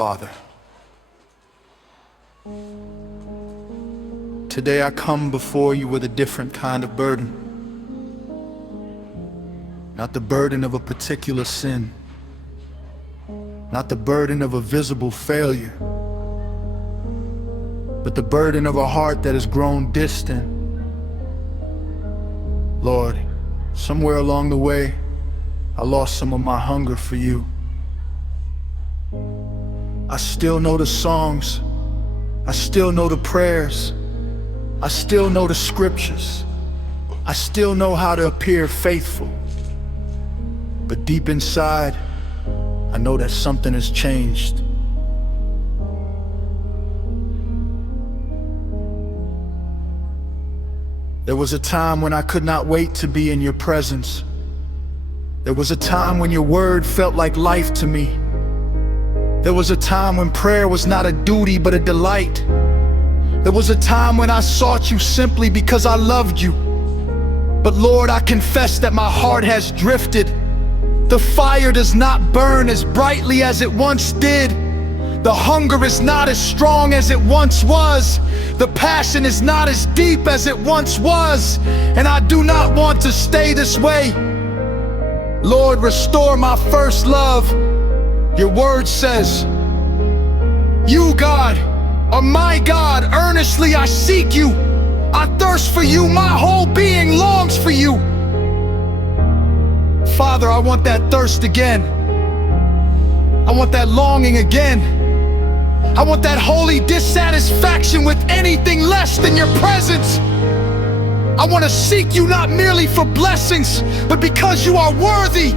Father, today I come before you with a different kind of burden. Not the burden of a particular sin, not the burden of a visible failure, but the burden of a heart that has grown distant. Lord, somewhere along the way, I lost some of my hunger for you. I still know the songs, I still know the prayers, I still know the scriptures, I still know how to appear faithful. But deep inside, I know that something has changed. There was a time when I could not wait to be in your presence. There was a time when your word felt like life to me. There was a time when prayer was not a duty but a delight. There was a time when I sought you simply because I loved you. But Lord, I confess that my heart has drifted. The fire does not burn as brightly as it once did. The hunger is not as strong as it once was. The passion is not as deep as it once was. And I do not want to stay this way. Lord, restore my first love. Your word says, you, God, are my God. Earnestly I seek you. I thirst for you. My whole being longs for you. Father, I want that thirst again. I want that longing again. I want that holy dissatisfaction with anything less than your presence. I want to seek you not merely for blessings, but because you are worthy.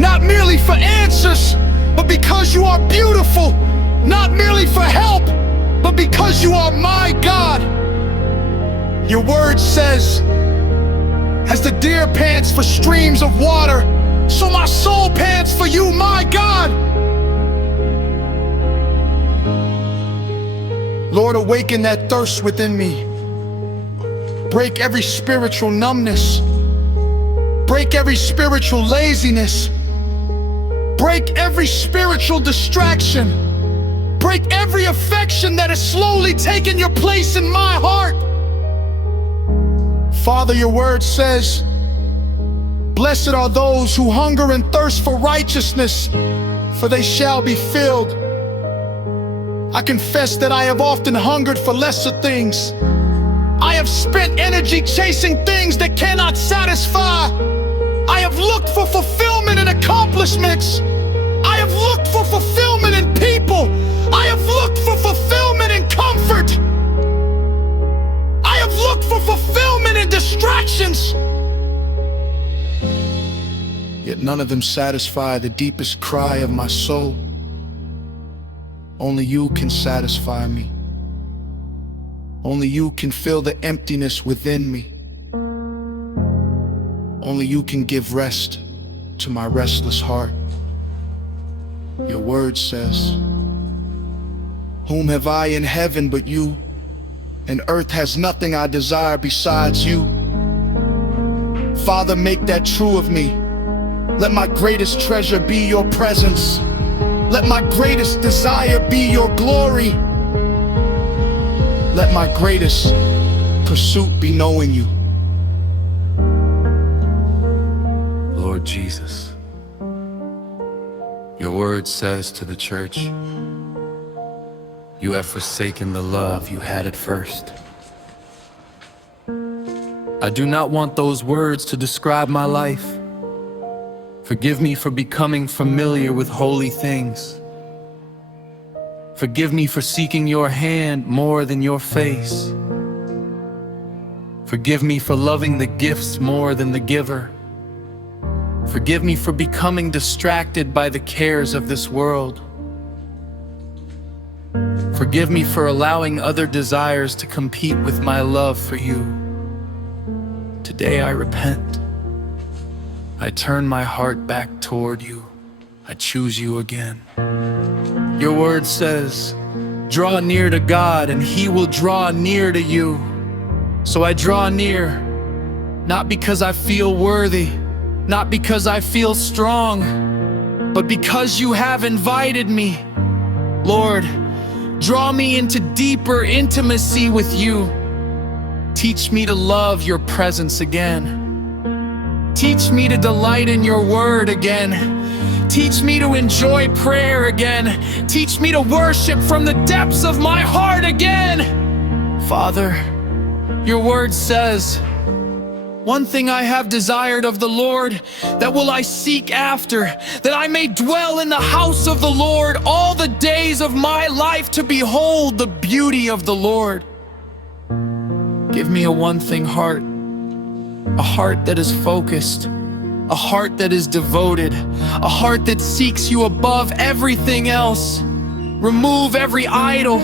Not merely for answers, but because you are beautiful. Not merely for help, but because you are my God. Your word says, as the deer pants for streams of water, so my soul pants for you, my God. Lord, awaken that thirst within me. Break every spiritual numbness. Break every spiritual laziness. Break every spiritual distraction. Break every affection that has slowly taken your place in my heart. Father, your word says, blessed are those who hunger and thirst for righteousness, for they shall be filled. I confess that I have often hungered for lesser things. I have spent energy chasing things that cannot satisfy. I have looked for fulfillment in accomplishments. I have looked for fulfillment in people. I have looked for fulfillment in comfort. I have looked for fulfillment in distractions. Yet none of them satisfy the deepest cry of my soul. Only you can satisfy me. Only you can fill the emptiness within me. Only you can give rest to my restless heart. Your word says, whom have I in heaven but you? And earth has nothing I desire besides you. Father, make that true of me. Let my greatest treasure be your presence. Let my greatest desire be your glory. Let my greatest pursuit be knowing you. Lord Jesus, your word says to the church, you have forsaken the love you had at first. I do not want those words to describe my life. Forgive me for becoming familiar with holy things. Forgive me for seeking your hand more than your face. Forgive me for loving the gifts more than the giver. Forgive me for becoming distracted by the cares of this world. Forgive me for allowing other desires to compete with my love for you. Today I repent. I turn my heart back toward you. I choose you again. Your word says, draw near to God and He will draw near to you. So I draw near, not because I feel worthy, not because I feel strong, but because you have invited me. Lord, draw me into deeper intimacy with you. Teach me to love your presence again. Teach me to delight in your word again. Teach me to enjoy prayer again. Teach me to worship from the depths of my heart again. Father, your word says, one thing I have desired of the Lord, that will I seek after, that I may dwell in the house of the Lord all the days of my life, to behold the beauty of the Lord. Give me a one-thing heart, a heart that is focused, a heart that is devoted, a heart that seeks you above everything else. Remove every idol,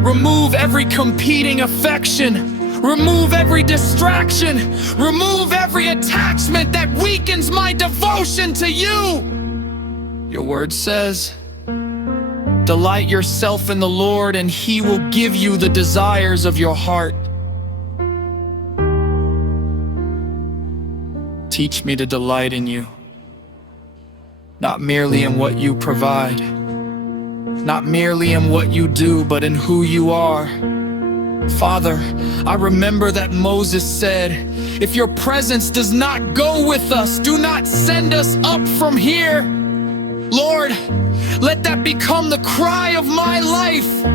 remove every competing affection, remove every distraction, remove every attachment that weakens my devotion to you. Your word says, delight yourself in the Lord, and He will give you the desires of your heart. Teach me to delight in you, not merely in what you provide, not merely in what you do, but in who you are. Father, I remember that Moses said, if your presence does not go with us, do not send us up from here. Lord, let that become the cry of my life.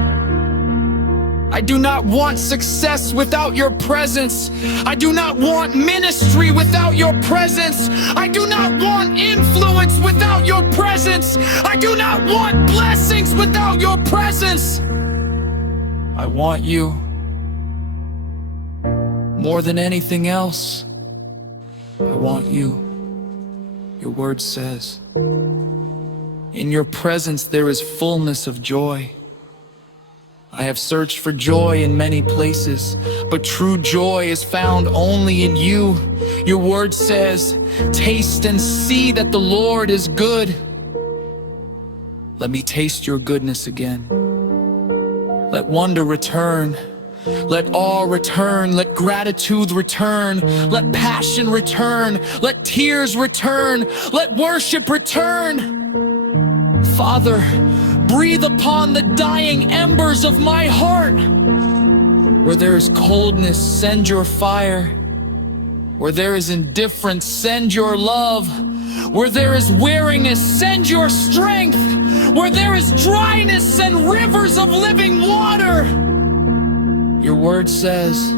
I do not want success without your presence. I do not want ministry without your presence. I do not want influence without your presence. I do not want blessings without your presence. I want you more than anything else. I want you. Your word says, in your presence there is fullness of joy. I have searched for joy in many places, but true joy is found only in you. Your word says, taste and see that the Lord is good. Let me taste your goodness again. Let wonder return. Let awe return. Let gratitude return. Let passion return. Let tears return. Let worship return. Father, breathe upon the dying embers of my heart. Where there is coldness, send your fire. Where there is indifference, send your love. Where there is weariness, send your strength. Where there is dryness, send rivers of living water. Your word says,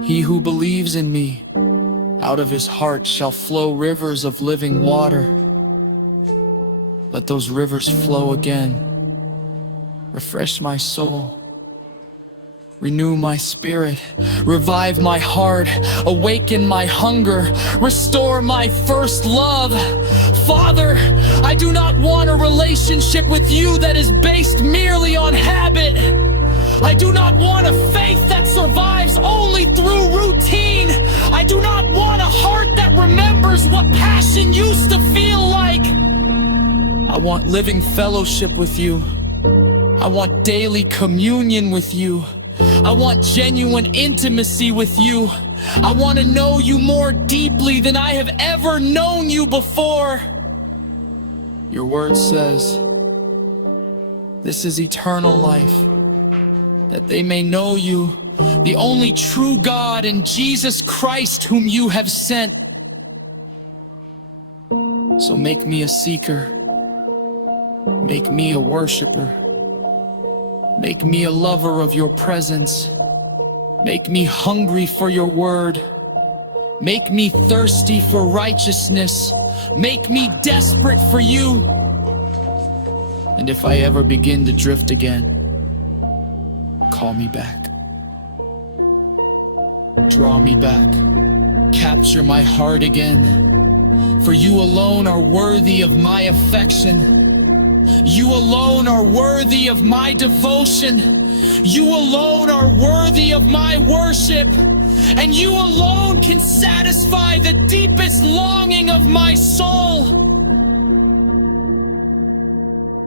he who believes in me, out of his heart shall flow rivers of living water. Let those rivers flow again. Refresh my soul. Renew my spirit. Revive my heart. Awaken my hunger. Restore my first love. Father, I do not want a relationship with you that is based merely on habit. I do not want a faith that survives only through routine. I do not want a heart that remembers what passion used to feel like. I want living fellowship with you. I want daily communion with you. I want genuine intimacy with you. I want to know you more deeply than I have ever known you before. Your word says, this is eternal life, that they may know you, the only true God, and Jesus Christ whom you have sent. So make me a seeker. Make me a worshiper. Make me a lover of your presence. Make me hungry for your word. Make me thirsty for righteousness. Make me desperate for you. And if I ever begin to drift again, call me back. Draw me back. Capture my heart again. For you alone are worthy of my affection. You alone are worthy of my devotion. You alone are worthy of my worship. And you alone can satisfy the deepest longing of my soul.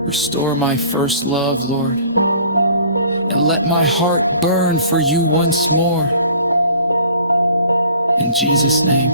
Restore my first love, Lord, and let my heart burn for you once more. In Jesus' name.